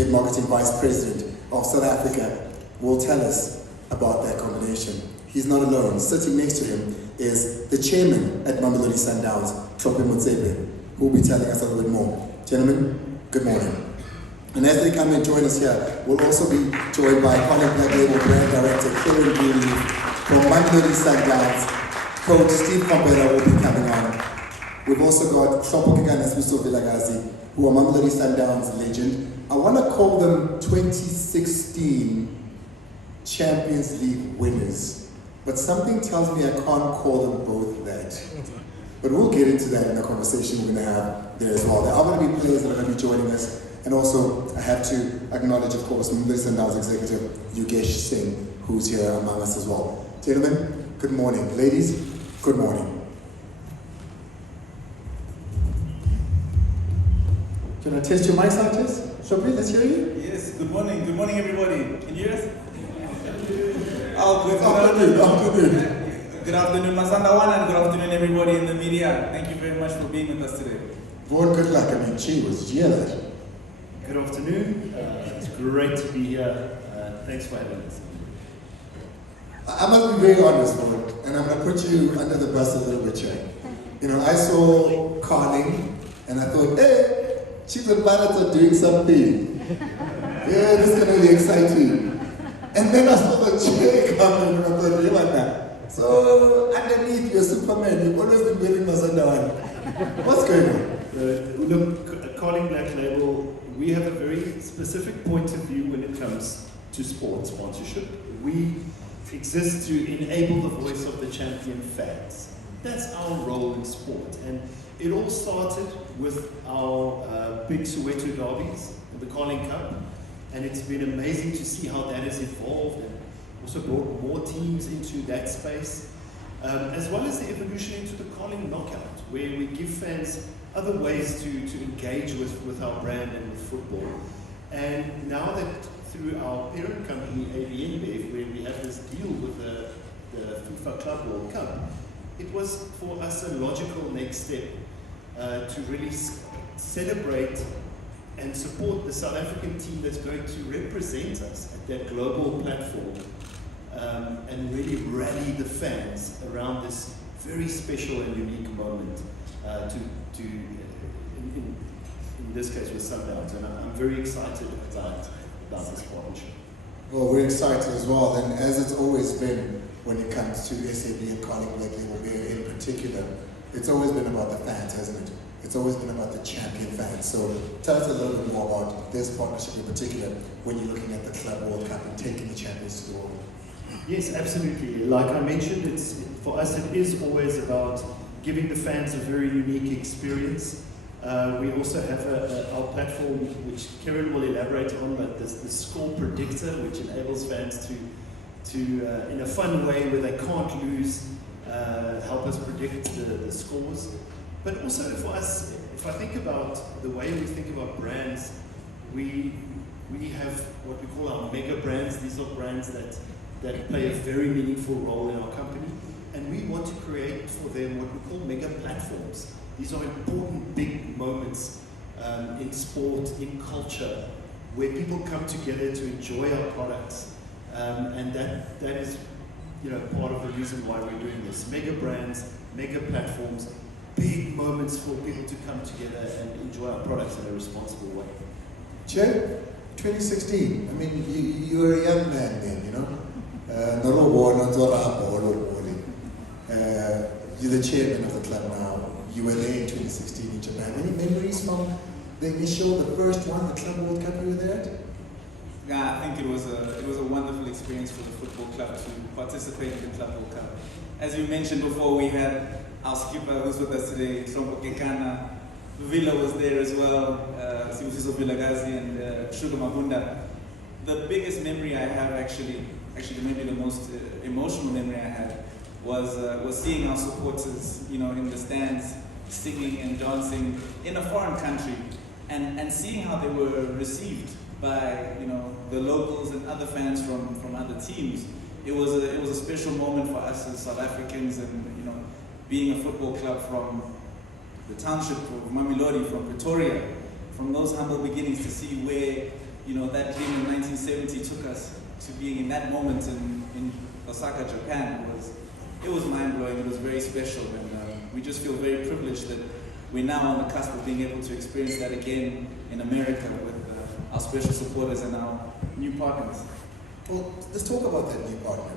ABinBev Marketing Vice President of South Africa, will tell us about that combination. He's not alone. Sitting next to him is the chairman at Mamelodi Sundowns, Tlhopie Motsepe, who will be telling us a little bit more. Gentlemen, good morning. And as they come and join us here, we'll also be joined by Colin Black Label Brand Director Kieran Greenleaf from Mamelodi Sundowns. Coach Steve Kompela will be coming on. We've also got Tlhopie Vilagazi, who are Mamelodi Sundowns legend. I want to call them 2016 Champions League winners, but something tells me I can't call them both that. But we'll get into that in the conversation we're going to have there as well. There are going to be players that are going to be joining us. And also, I have to acknowledge, of course, Mamelodi Sundowns executive Yogesh Singh, who's here among us as well. Gentlemen, good morning. Ladies, good morning. Can I test your mics like this? Tlhopie, let's hear you. Yes, good morning. Good morning, everybody. Can you hear us? Good afternoon. Good afternoon, Masanda One, and good afternoon, everybody in the media. Thank you very much for being with us today. Vaughan, good luck. I mean, gee, was that? Good afternoon. It's great to be here. Thanks for having us. I must be very honest, Vaughan, and I'm going to put you under the bus a little bit, Jay. You know, I saw Carling, and I thought, hey, Chiefs and Pirates are doing something. Yeah, this can really excite me. And then I saw the chair coming, and I thought, you like that. So, underneath, you're Superman. You've always been wearing Masanda One. What's going on? Look, Carling Black Label, we have a very specific point of view when it comes to sport sponsorship. We exist to enable the voice of the champion fans. That's our role in sport. And it all started with our big Soweto derbies, the Carling Cup. And it's been amazing to see how that has evolved and also brought more teams into that space, as well as the evolution into the Carling Knockout, where we give fans other ways to engage with our brand and with football. And now that through our parent company, ABinBev, where we have this deal with the FIFA Club World Cup, it was for us a logical next step to really celebrate and support the South African team that's going to represent us at that global platform, and really rally the fans around this very special and unique moment in this case with Sundowns, and I'm very excited about this partnership. Well, we're excited as well, and as it's always been when it comes to SAB and Carling Black Label Beer in particular, it's always been about the fans, hasn't it? It's always been about the champion fans. So tell us a little bit more about this partnership in particular when you're looking at the Club World Cup and taking the champions to the world. Yes, absolutely. Like I mentioned, for us it is always about giving the fans a very unique experience. We also have our platform, which Kieran will elaborate on, but the score predictor, which enables fans to in a fun way where they can't lose, help us predict the scores. But also for us, if I think about the way we think about brands, we have what we call our mega brands. These are brands that play a very meaningful role in our company. And we want to create for them what we call mega platforms. These are important big moments in sport, in culture, where people come together to enjoy our products. And that is, part of the reason why we're doing this. Mega brands, mega platforms, big moments for people to come together and enjoy our products in a responsible way. Che, 2016, I mean, you were a young man then, you're the chairman of the club now. You were there in 2016 in Japan. Any memories from the first one, the Club World Cup you were there at? Yeah, I think it was a wonderful experience for the football club to participate in the Club World Cup. As you mentioned before, we had our skipper who's with us today, Tlhopie. Villa was there as well, Sibusiso Vilagazi and Sugar Mabunda. The biggest memory I have actually maybe the most emotional memory I had was seeing our supporters, in the stands, singing and dancing in a foreign country, and seeing how they were received by the locals and other fans from other teams. It was a special moment for us as South Africans, and being a football club from the township of Mamelodi, from Pretoria, from those humble beginnings, to see where you know, that dream in 1970 took us to being in that moment in Osaka, Japan. It was mind-blowing, it was very special, and we just feel very privileged that we're now on the cusp of being able to experience that again in America with our special supporters and our new partners. Well, let's talk about that new partner.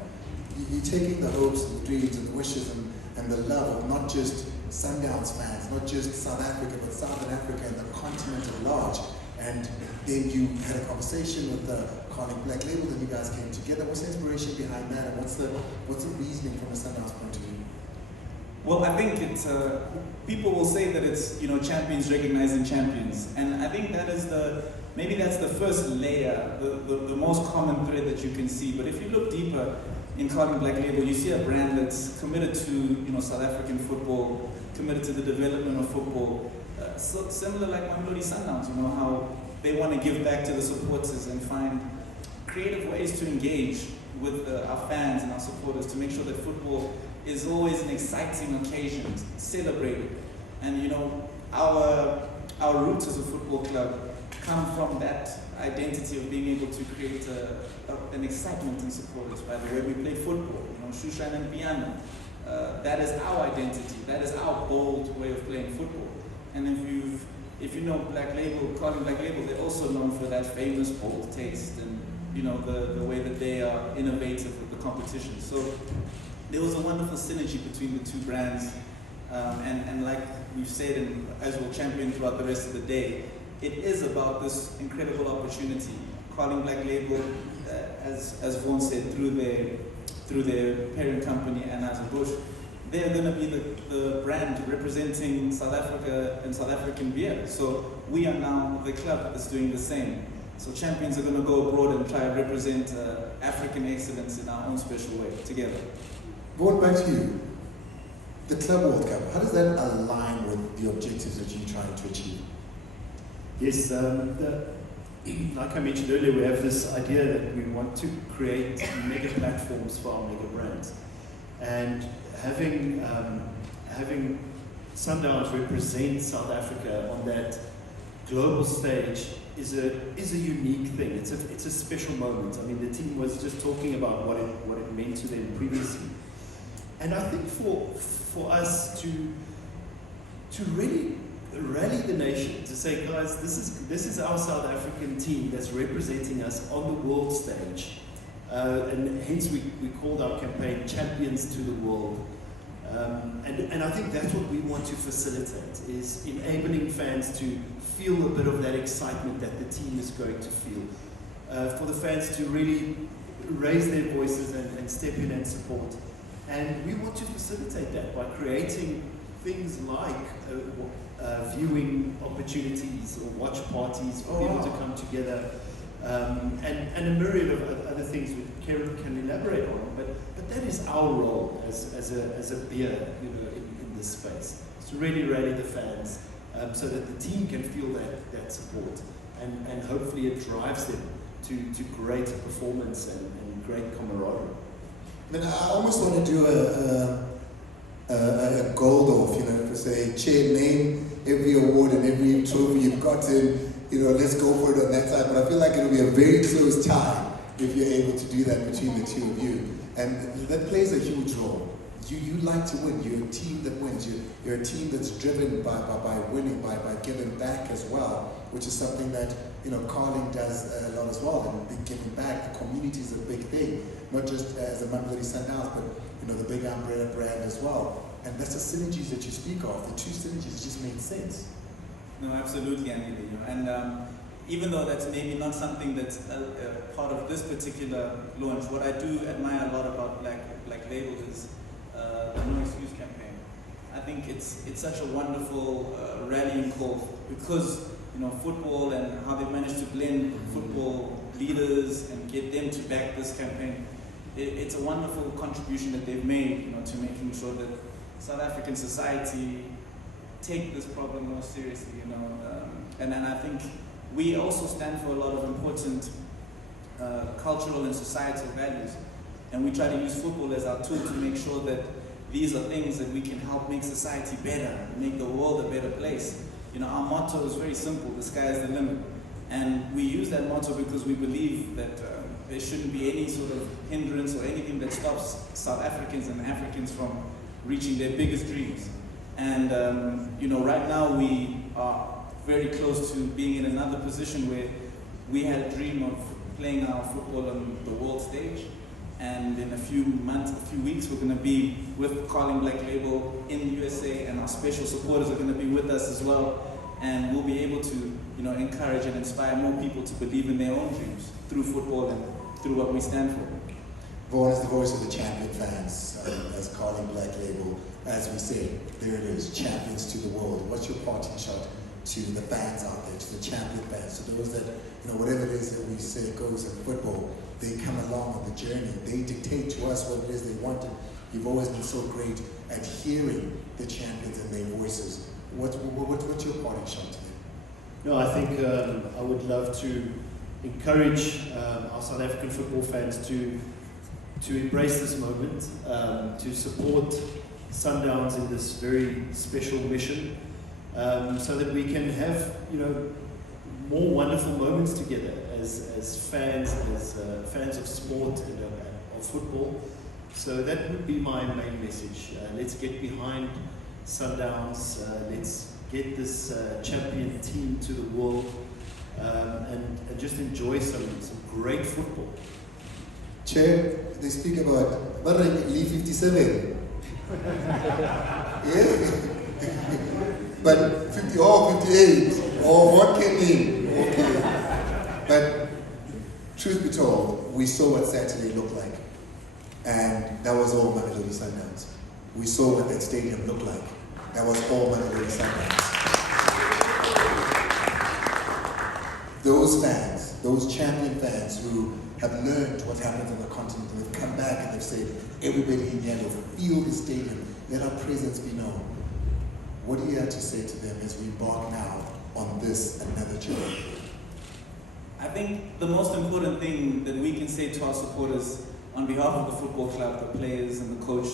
You're taking the hopes and the dreams and the wishes and the love of not just Sundowns fans, not just South Africa, but Southern Africa and the continent at large. And then you had a conversation with the Carling Black Label, and you guys came together. What's the inspiration behind that, and what's the reasoning from a Sundowns point of view? Well, I think it's people will say that it's, you know, champions recognizing champions, and I think that is maybe that's the first layer, the most common thread that you can see. But if you look deeper in Carling Black Label, you see a brand that's committed to, you know, South African football, committed to the development of football. So similar like Mamelodi Sundowns, you know, how they want to give back to the supporters and find creative ways to engage with our fans and our supporters to make sure that football is always an exciting occasion, celebrated. And you know, our roots as a football club come from that identity of being able to create an excitement in supporters by the way we play football. You know, Shushan and Piano. That is our identity. That is our bold way of playing football. And if you know Black Label, Carling Black Label, they're also known for that famous bold taste and, you know, the way that they are innovative with the competition. So there was a wonderful synergy between the two brands, and like we've said, and as we'll champion throughout the rest of the day, it is about this incredible opportunity. Carling Black Label, as Vaughan said, through their parent company, Anheuser-Busch, they're going to be the brand representing South Africa and South African beer. So we are now the club that's doing the same. So champions are going to go abroad and try to represent African excellence in our own special way together. Going back to you, the Club World Cup, how does that align with the objectives that you're trying to achieve? Yes, like I mentioned earlier, we have this idea that we want to create mega platforms for our mega brands. And having Sundowns represent South Africa on that global stage is a unique thing. It's a special moment. I mean, the team was just talking about what it meant to them previously. And I think for us to really rally the nation, to say, guys, this is our South African team that's representing us on the world stage. And hence we called our campaign Champions to the World. And I think that's what we want to facilitate, is enabling fans to feel a bit of that excitement that the team is going to feel. For the fans to really raise their voices and step in and support. And we want to facilitate that by creating things like viewing opportunities or watch parties for people to come together. And a myriad of other things which Karen can elaborate on, but that is our role as a beer, you know, in this space. It's to really rally the fans so that the team can feel that support, and hopefully it drives them to great performance and great camaraderie. I mean, I almost want to do a gold off, you know, to say, Chair, name every award and every trophy you've gotten. You know, let's go for it on that side. But I feel like it'll be a very close tie if you're able to do that between the two of you. And that plays a huge role. You like to win. You're a team that wins. You're a team that's driven by winning, by giving back as well, which is something that, you know, Carling does a lot as well. And giving back, the community is a big thing, not just as a Mamelodi Sundowns, but, you know, the big umbrella brand as well. And that's the synergies that you speak of. The two synergies just made sense. No, absolutely, Andy. And even though that's maybe not something that's part of this particular launch, what I do admire a lot about Black Label is the No Excuse campaign. I think it's such a wonderful rallying call because, you know, football and how they've managed to blend football leaders and get them to back this campaign. It's a wonderful contribution that they've made, you know, to making sure that South African society take this problem more seriously, you know, and I think we also stand for a lot of important cultural and societal values, and we try to use football as our tool to make sure that these are things that we can help make society better, make the world a better place. You know, our motto is very simple: the sky is the limit, And we use that motto because we believe that there shouldn't be any sort of hindrance or anything that stops South Africans and Africans from reaching their biggest dreams. And right now we are very close to being in another position where we had a dream of playing our football on the world stage. And in a few months, a few weeks, we're going to be with Carling Black Label in the USA, and our special supporters are going to be with us as well. And we'll be able to, encourage and inspire more people to believe in their own dreams through football and through what we stand for. Vaughan is the voice of the champion fans, as Carling Black Label. As we say, there it is, champions to the world. What's your parting shot to the fans out there, to the champion fans, to those that, whatever it is that we say goes in football, they come along on the journey. They dictate to us what it is they want. You've always been so great at hearing the champions and their voices. What's your parting shot to them? No, I think I would love to encourage our South African football fans to embrace this moment, to support Sundowns in this very special mission, so that we can have more wonderful moments together as fans, fans of sport and of football. So that would be my main message. Let's get behind Sundowns. Let's get this champion team to the world, and just enjoy some great football. Chair, they speak about Lee 57. Yeah? But 50 or 58, or what came in? Okay. But truth be told, we saw what Saturday looked like. And that was all Mamelodi Sundowns. We saw what that stadium looked like. That was all Mamelodi Sundowns. Those fans, those champion fans who have learned what happens on the continent and they've come back and they've said, everybody in yellow, feel the stadium, let our presence be known. What do you have to say to them as we embark now on this, another journey? I think the most important thing that we can say to our supporters on behalf of the football club, the players and the coach,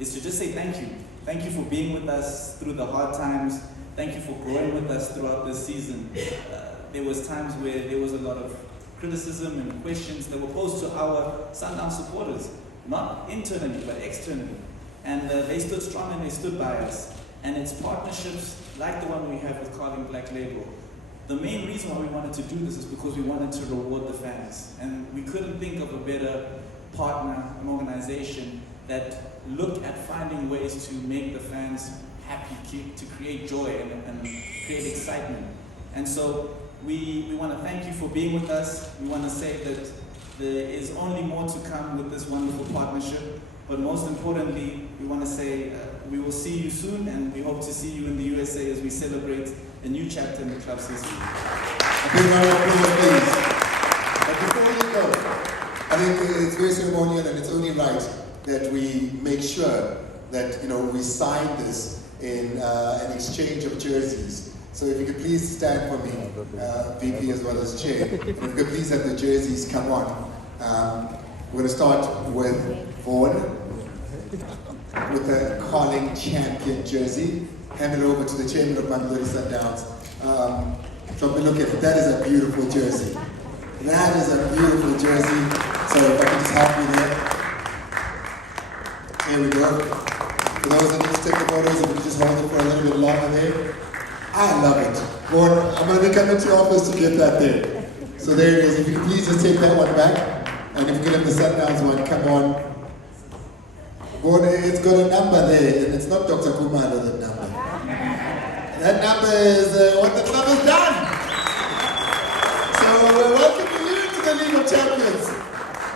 is to just say thank you. Thank you for being with us through the hard times. Thank you for growing with us throughout this season. There was times where there was a lot of criticism and questions that were posed to our Sundowns supporters, not internally but externally. And they stood strong and they stood by us. And it's partnerships like the one we have with Carling Black Label. The main reason why we wanted to do this is because we wanted to reward the fans. And we couldn't think of a better partner, an organization that looked at finding ways to make the fans happy, to create joy and create excitement. And so we want to thank you for being with us. We want to say that there is only more to come with this wonderful partnership. But most importantly, we want to say we will see you soon, and we hope to see you in the USA as we celebrate a new chapter in the club's history. A big round of applause, please. But before we go, I think it's very ceremonial, and it's only right that we make sure that we sign this in an exchange of jerseys. So if you could please stand for me, VP as well as Chair. If you could please have the jerseys come on. We're going to start with Vaughan, with the Carling champion jersey. Hand it over to the chairman of Mamelodi Sundowns. Tlhopie, look at it. That is a beautiful jersey. That is a beautiful jersey. So if I can just help you there. Here we go. For those that just take the photos, if we can just hold it for a little bit longer there. I love it. Vaughan, I'm going to be coming to your office to get that there. So there it is. If you can please just take that one back. And if you can have the Sundowns one, come on. Vaughan, it's got a number there, and it's not Dr. Kumalo, that number. That number is what the club has done. So we're welcoming you to the League of Champions.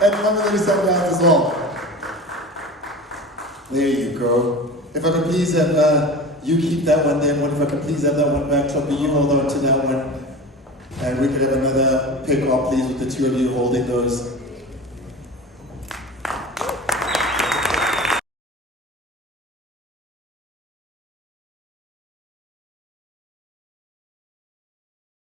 And Mamelodi Sundowns as well. There you go. If I could please have you keep that one there, if I could please have that one back, Tlhopie, you hold on to that one. And we could have another pick up, please, with the two of you holding those.